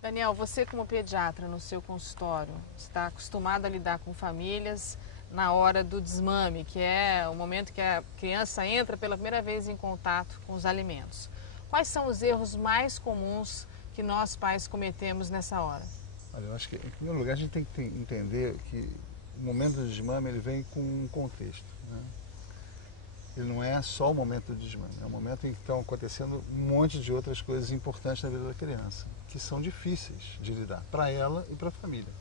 Daniel, você como pediatra no seu consultório, está acostumado a lidar com famílias na hora do desmame, que é o momento que a criança entra pela primeira vez em contato com os alimentos. Quais são os erros mais comuns que nós pais cometemos nessa hora? Olha, eu acho que, em primeiro lugar, a gente tem que entender que o momento do desmame ele vem com um contexto, né? Ele não é só o momento do desmame, é o momento em que estão acontecendo um monte de outras coisas importantes na vida da criança, que são difíceis de lidar, para ela e para a família.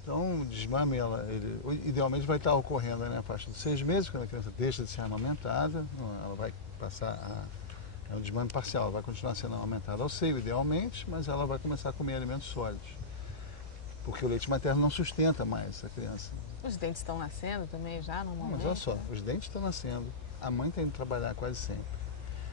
Então, o desmame, ele idealmente vai estar ocorrendo na faixa dos 6 meses, quando a criança deixa de ser amamentada, ela vai passar é um desmame parcial, ela vai continuar sendo amamentada ao seio, idealmente, mas ela vai começar a comer alimentos sólidos, porque o leite materno não sustenta mais a criança. Os dentes estão nascendo também já no momento? Mas olha só, os dentes estão nascendo, a mãe tem que trabalhar quase sempre.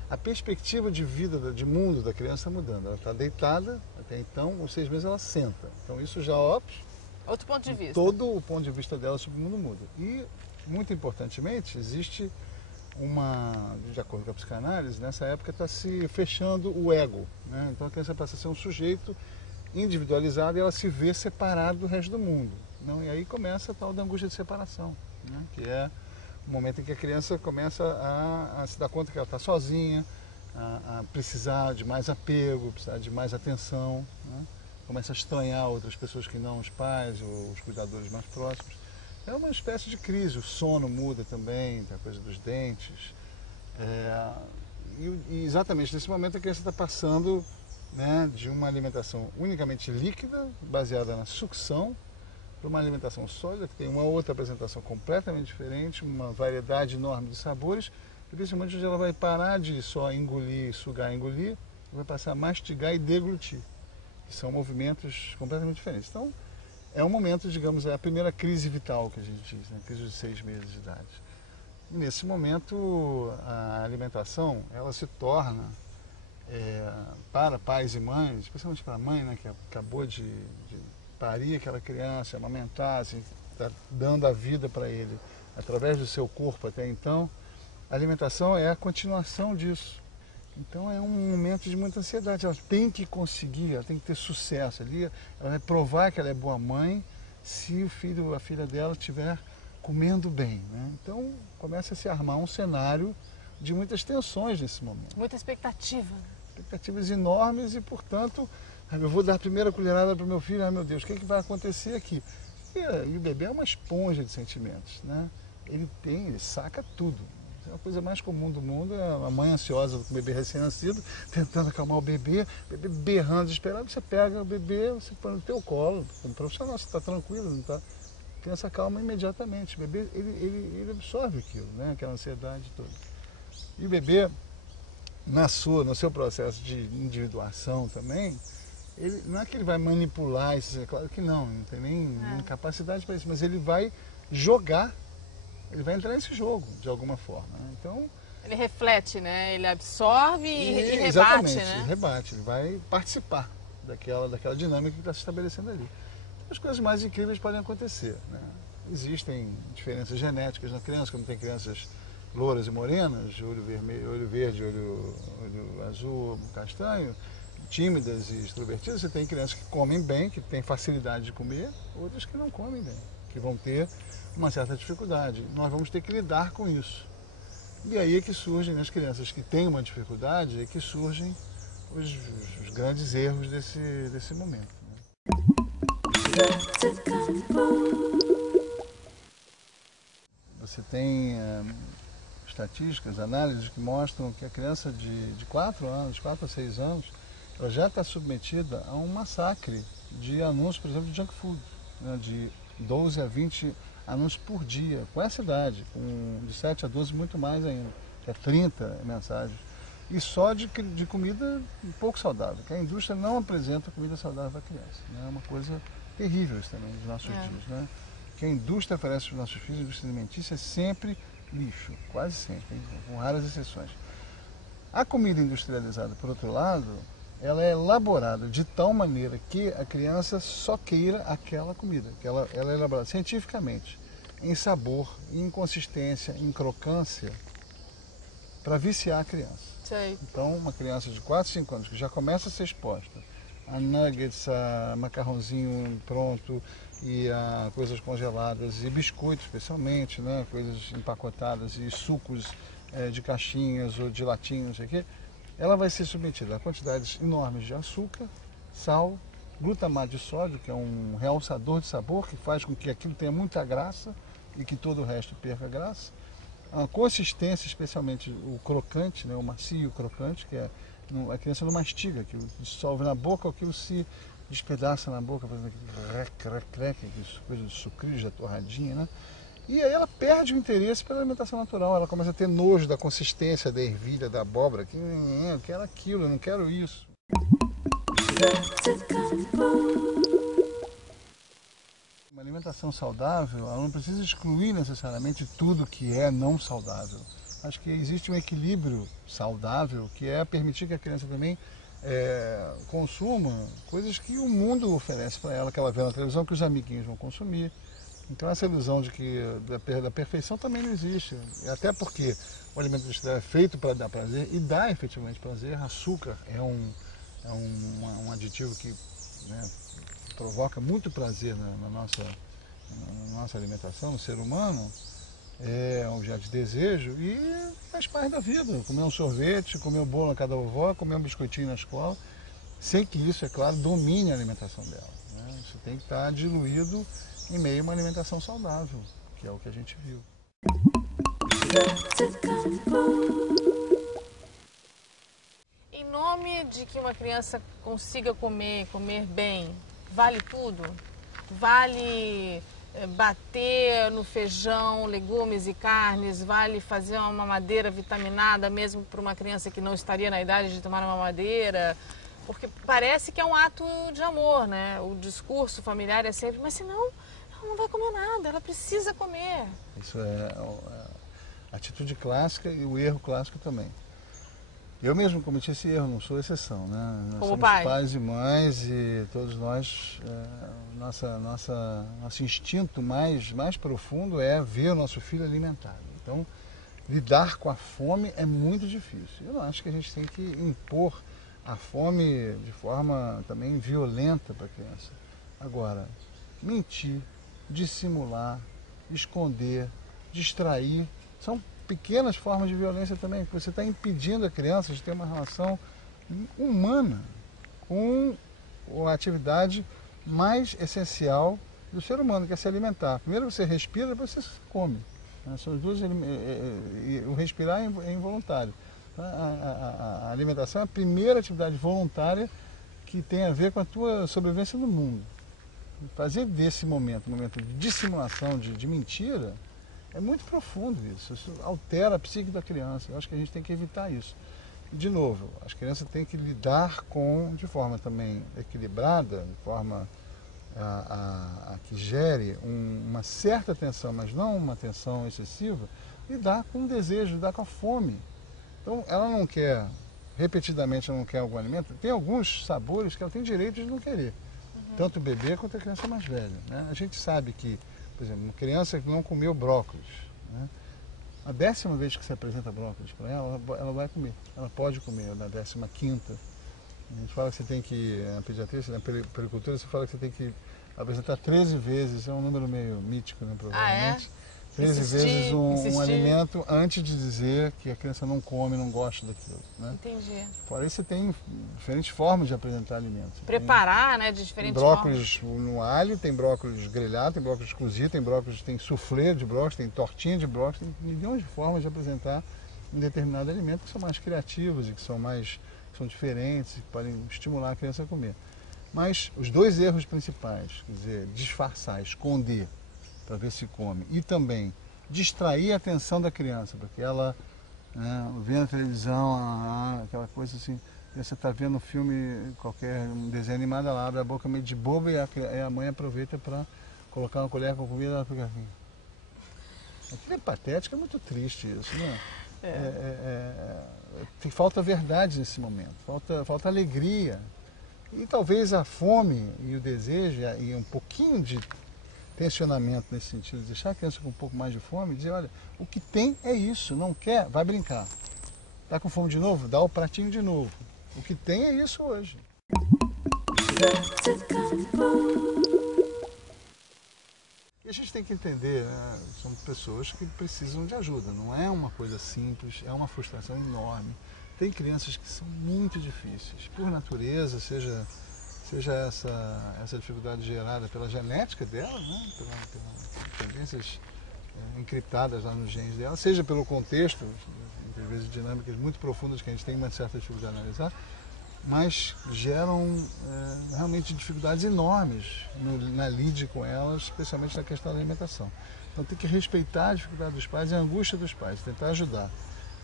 A perspectiva de vida, de mundo da criança está mudando. Ela está deitada, até então, aos 6 meses ela senta. Então isso já, outro ponto de vista. Todo o ponto de vista dela sobre o mundo muda. E, muito importantemente, existe de acordo com a psicanálise, nessa época está se fechando o ego, né? Então a criança passa a ser um sujeito individualizado e ela se vê separada do resto do mundo. Não? E aí começa a tal da angústia de separação, né? Que é o momento em que a criança começa a se dar conta que ela está sozinha, a precisar de mais apego, precisar de mais atenção, né? Começa a estranhar outras pessoas que não os pais ou os cuidadores mais próximos. É uma espécie de crise, o sono muda também, tem a coisa dos dentes. E exatamente nesse momento a criança está passando, né, de uma alimentação unicamente líquida, baseada na sucção, para uma alimentação sólida, que tem uma outra apresentação completamente diferente, uma variedade enorme de sabores, e principalmente onde ela vai parar de só engolir, sugar e engolir, vai passar a mastigar e deglutir, que são movimentos completamente diferentes. Então, é um momento, digamos, é a primeira crise vital que a gente diz, né? Crise de 6 meses de idade. E nesse momento, a alimentação, ela se torna, para pais e mães, especialmente para a mãe, né, que acabou de parir aquela criança, amamentar, assim, está dando a vida para ele através do seu corpo até então, a alimentação é a continuação disso. Então é um momento de muita ansiedade, ela tem que conseguir, ela tem que ter sucesso ali, ela vai provar que ela é boa mãe se o filho, a filha dela estiver comendo bem, né? Então começa a se armar um cenário de muitas tensões nesse momento. Muita expectativa. Expectativas enormes e, portanto, eu vou dar a primeira colherada para o meu filho, meu Deus, o que vai acontecer aqui? E o bebê é uma esponja de sentimentos, né? Ele saca tudo. A coisa mais comum do mundo é a mãe ansiosa com o bebê recém-nascido, tentando acalmar o bebê berrando, desesperado. Você pega o bebê, você põe no teu colo, como profissional, você está tranquilo, não está? A criança calma imediatamente. O bebê, ele absorve aquilo, né? Aquela ansiedade toda. E o bebê, no seu processo de individuação também, ele, não é que ele vai manipular isso, é claro que não tem nem capacidade para isso, mas ele vai jogar. Ele vai entrar nesse jogo, de alguma forma, né? Então, ele reflete, né? Ele absorve e rebate, exatamente, né? Ele rebate, ele vai participar daquela dinâmica que está se estabelecendo ali. As coisas mais incríveis podem acontecer, né? Existem diferenças genéticas na criança, como tem crianças louras e morenas, olho verde, olho azul, castanho, tímidas e extrovertidas. Você tem crianças que comem bem, que têm facilidade de comer, outras que não comem bem, que vão ter uma certa dificuldade. Nós vamos ter que lidar com isso. E aí é que surgem, nas crianças que têm uma dificuldade, é que surgem os grandes erros desse momento, né? Você tem estatísticas, análises que mostram que a criança de 4 a 6 anos, ela já está submetida a um massacre de anúncios, por exemplo, de junk food, né, de 12 a 20 anúncios por dia, com essa idade, de 7 a 12 muito mais ainda, que é 30 mensagens, e só de comida pouco saudável, que a indústria não apresenta comida saudável para a criança, né? É uma coisa terrível isso também nos nossos dias, né? Que a indústria oferece para os nossos filhos, a indústria alimentícia, é sempre lixo, quase sempre, hein? Com raras exceções. A comida industrializada, por outro lado, ela é elaborada de tal maneira que a criança só queira aquela comida, que ela é elaborada cientificamente, em sabor, em consistência, em crocância, para viciar a criança. Sei. Então, uma criança de 4, 5 anos que já começa a ser exposta a nuggets, a macarrãozinho pronto e a coisas congeladas e biscoitos especialmente, né, coisas empacotadas e sucos de caixinhas ou de latinhas, não sei o quê, ela vai ser submetida a quantidades enormes de açúcar, sal, glutamato de sódio, que é um realçador de sabor que faz com que aquilo tenha muita graça e que todo o resto perca graça. A consistência, especialmente o crocante, né, o macio crocante, que a criança não mastiga, aquilo dissolve na boca, aquilo se despedaça na boca, fazendo aquele coisa de sucrilhos, da torradinha, né? E aí ela perde o interesse pela alimentação natural, ela começa a ter nojo da consistência da ervilha, da abóbora, que eu quero aquilo, eu não quero isso. Uma alimentação saudável, ela não precisa excluir necessariamente tudo que é não saudável. Acho que existe um equilíbrio saudável, que é permitir que a criança também consuma coisas que o mundo oferece para ela, que ela vê na televisão, que os amiguinhos vão consumir. Então essa ilusão de que da perfeição também não existe. Até porque o alimento industrial é feito para dar prazer e dá efetivamente prazer. Açúcar é um aditivo que, né, provoca muito prazer na nossa alimentação, no ser humano. É um objeto de desejo e faz parte da vida. Comer um sorvete, comer um bolo na casa da vovó, comer um biscoitinho na escola, sem que isso, é claro, domine a alimentação dela, né? Isso tem que estar diluído em meio a uma alimentação saudável, que é o que a gente viu. Em nome de que uma criança consiga comer bem, vale tudo? Vale bater no feijão, legumes e carnes, vale fazer uma mamadeira vitaminada mesmo para uma criança que não estaria na idade de tomar uma mamadeira? Porque parece que é um ato de amor, né? O discurso familiar é sempre, mas senão ela não vai comer nada, ela precisa comer. Isso é a atitude clássica e o erro clássico também. Eu mesmo cometi esse erro, não sou exceção, né? Nós Como somos pai? pais e mães e todos nós, nosso instinto mais profundo é ver o nosso filho alimentado. Então, lidar com a fome é muito difícil. Eu não acho que a gente tem que impor a fome de forma também violenta para a criança. Agora, mentir, dissimular, esconder, distrair, são pequenas formas de violência também, que você está impedindo a criança de ter uma relação humana com a atividade mais essencial do ser humano, que é se alimentar. Primeiro você respira, depois você come. São as duas, o respirar é involuntário. A alimentação é a primeira atividade voluntária que tem a ver com a tua sobrevivência no mundo. Fazer desse momento, um momento de dissimulação, de mentira, é muito profundo isso. Isso altera a psique da criança. Eu acho que a gente tem que evitar isso. De novo, as crianças têm que lidar de forma também equilibrada, de forma a que gere uma certa tensão, mas não uma tensão excessiva, lidar com o desejo, lidar com a fome. Então, ela não quer, repetidamente ela não quer algum alimento. Tem alguns sabores que ela tem direito de não querer. Tanto o bebê quanto a criança mais velha, né? A gente sabe que, por exemplo, uma criança que não comeu brócolis, né? A 10ª vez que você apresenta brócolis para ela vai comer. Ela pode comer na 15ª. A gente fala que você tem que, na pediatria, na pericultura, você fala que você tem que apresentar 13 vezes, é um número meio mítico, né, provavelmente. Ah, é? 13 vezes um alimento antes de dizer que a criança não come, não gosta daquilo, né? Entendi. Fora isso, você tem diferentes formas de apresentar alimentos. Preparar, né, de diferentes brócolis formas. No alho, tem brócolis grelhado, tem brócolis cozido, tem soufflé de brócolis, tem tortinha de brócolis, tem milhões de formas de apresentar um determinado alimento que são mais criativos e que são diferentes, que podem estimular a criança a comer. Mas os dois erros principais, quer dizer, disfarçar, esconder para ver se come, e também distrair a atenção da criança, porque ela, né, vê na televisão, aquela coisa assim, você está vendo um filme qualquer, um desenho animado, ela abre a boca meio de boba e a mãe aproveita para colocar uma colher com comida e ela fica assim. Aquilo é patético, é muito triste isso, né? Falta verdade nesse momento, falta alegria. E talvez a fome e o desejo e um pouquinho de tensionamento nesse sentido, deixar a criança com um pouco mais de fome e dizer, olha, o que tem é isso, não quer, vai brincar. Tá com fome de novo? Dá o pratinho de novo. O que tem é isso hoje. E a gente tem que entender, né? São pessoas que precisam de ajuda. Não é uma coisa simples, é uma frustração enorme. Tem crianças que são muito difíceis, por natureza, seja essa dificuldade gerada pela genética dela, né? Pelas tendências encriptadas lá nos genes dela, seja pelo contexto, muitas vezes dinâmicas muito profundas que a gente tem uma certa dificuldade de analisar, mas geram realmente dificuldades enormes na lide com elas, especialmente na questão da alimentação. Então tem que respeitar a dificuldade dos pais e a angústia dos pais, tentar ajudar.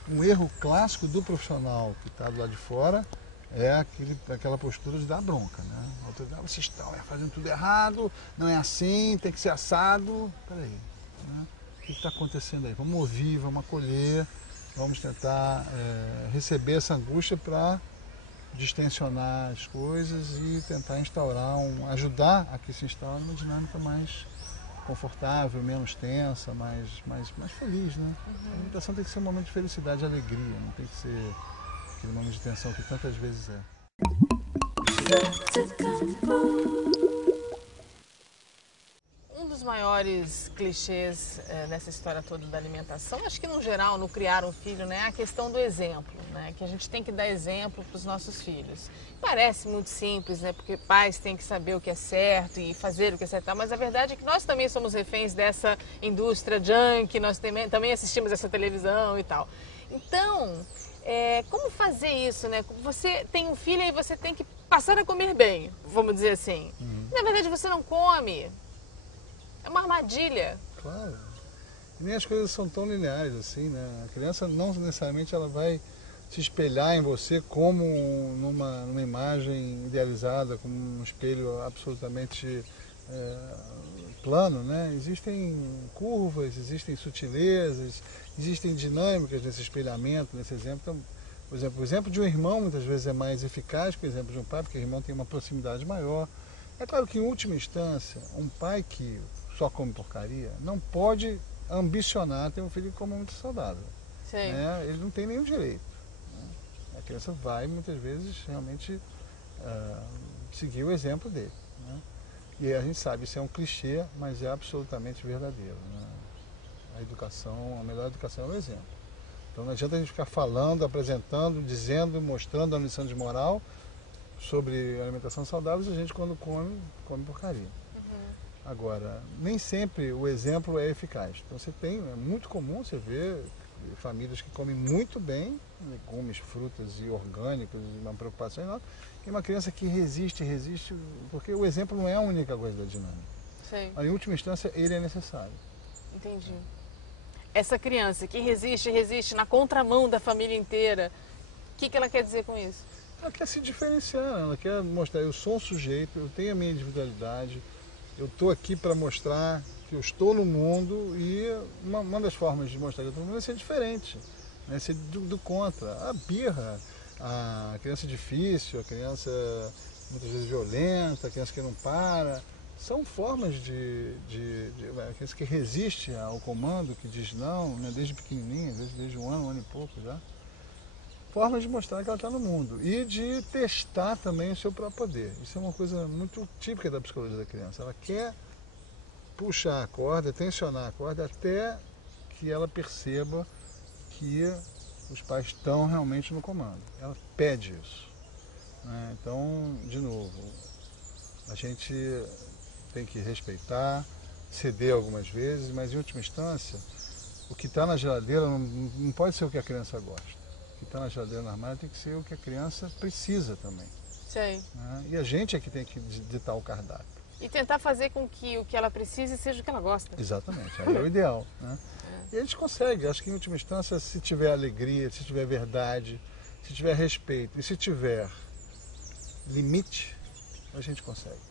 Um erro clássico do profissional que está do lado de fora é aquela postura de dar bronca, né? A autoridade, vocês estão fazendo tudo errado, não é assim, tem que ser assado. Peraí, né? O que está acontecendo aí? Vamos ouvir, vamos acolher, vamos tentar receber essa angústia para distensionar as coisas e tentar ajudar a que se instaure uma dinâmica mais confortável, menos tensa, mais feliz, né? A alimentação tem que ser um momento de felicidade e alegria, não tem que ser aquele momento de tensão que tantas vezes é. Um dos maiores clichês nessa história toda da alimentação, acho que no geral, no criar um filho, né, é a questão do exemplo, né, que a gente tem que dar exemplo para os nossos filhos. Parece muito simples, né, porque pais têm que saber o que é certo e fazer o que é certo, mas a verdade é que nós também somos reféns dessa indústria junk, nós também assistimos essa televisão e tal. Então, como fazer isso, né? Você tem um filho e você tem que passar a comer bem, vamos dizer assim. Na verdade, você não come. É uma armadilha. Claro. E nem as coisas são tão lineares assim, né? A criança não necessariamente ela vai se espelhar em você como numa imagem idealizada, como um espelho absolutamente plano, né? Existem curvas, existem sutilezas, existem dinâmicas nesse espelhamento, nesse exemplo. Então, por exemplo, o exemplo de um irmão muitas vezes é mais eficaz que o exemplo de um pai, porque o irmão tem uma proximidade maior. É claro que, em última instância, um pai que só come porcaria não pode ambicionar ter um filho que coma muito saudável. Sim. Né? Ele não tem nenhum direito. Né? A criança vai, muitas vezes, realmente seguir o exemplo dele. Né? E a gente sabe, isso é um clichê, mas é absolutamente verdadeiro. Né? A melhor educação é o exemplo. Então não adianta a gente ficar falando, apresentando, dizendo, mostrando a lição de moral sobre alimentação saudável se a gente, quando come porcaria. Agora, nem sempre o exemplo é eficaz. Então é muito comum você ver famílias que comem muito bem, legumes, frutas e orgânicos, uma preocupação enorme, e uma criança que resiste, porque o exemplo não é a única coisa da dinâmica. Sim. Mas, em última instância, ele é necessário. Entendi. Essa criança que resiste na contramão da família inteira, o que ela quer dizer com isso? Ela quer se diferenciar, ela quer mostrar, eu sou um sujeito, eu tenho a minha individualidade, eu estou aqui para mostrar que eu estou no mundo, e uma das formas de mostrar que eu estou no mundo é ser diferente, né? Ser do contra. A birra, a criança difícil, a criança muitas vezes violenta, a criança que não para, são formas a criança que resiste ao comando, que diz não, né? Desde pequenininha, desde um ano e pouco já. Formas de mostrar que ela está no mundo e de testar também o seu próprio poder. Isso é uma coisa muito típica da psicologia da criança. Ela quer puxar a corda, tensionar a corda até que ela perceba que os pais estão realmente no comando. Ela pede isso. Né? Então, de novo, a gente tem que respeitar, ceder algumas vezes, mas em última instância, o que está na geladeira não pode ser o que a criança gosta. O que está na geladeira no armário tem que ser o que a criança precisa também. Sei. Né? E a gente é que tem que ditar o cardápio. E tentar fazer com que o que ela precise seja o que ela gosta. Exatamente, aí é o ideal. Né? E a gente consegue, acho que em última instância, se tiver alegria, se tiver verdade, se tiver respeito e se tiver limite, a gente consegue.